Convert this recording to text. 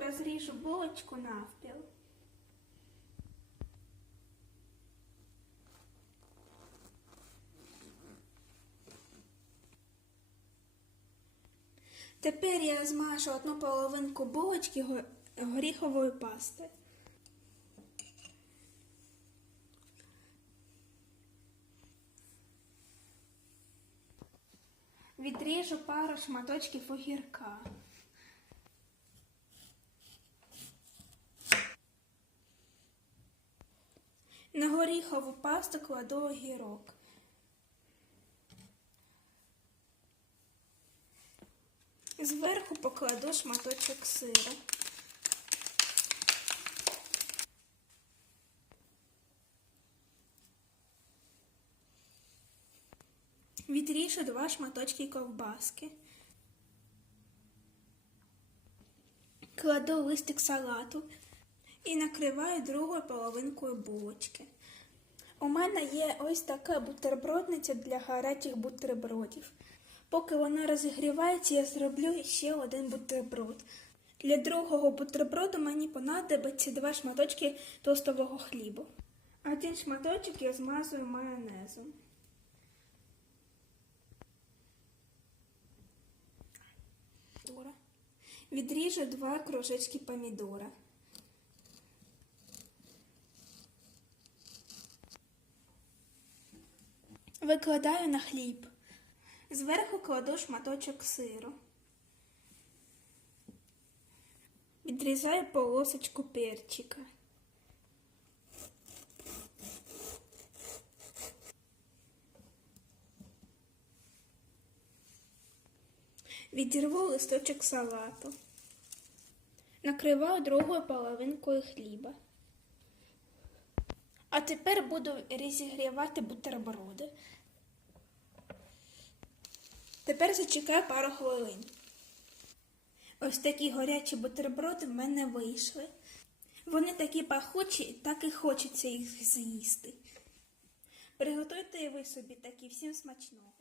розріжу булочку навпіл. Тепер я змажу одну половинку булочки го- горіховою пастою. Відріжу пару шматочків огірка. На горіхову пасту кладу огірок. Зверху покладу шматочок сира. Відріжу два шматочки ковбаски. Кладу листик салату і накриваю другою половинкою булочки. У мене є ось така бутербродниця для гарячих бутербродів. Поки вона розігрівається, я зроблю ще один бутерброд. Для другого бутерброду мені понадобиться два шматочки тостового хлібу. Один шматочок я змазую майонезом. Відріжу два кружечки помідора. Викладаю на хліб. Зверху кладу шматочок сиру. Відрізаю полосочку перчика. Відірву листочок салату. Накриваю другою половинкою хліба. А тепер буду розігрівати бутерброди. Тепер зачекаю пару хвилин. Ось такі гарячі бутерброди в мене вийшли. Вони такі пахучі, так і хочеться їх з'їсти. Приготуйте ви собі такі всім смачного.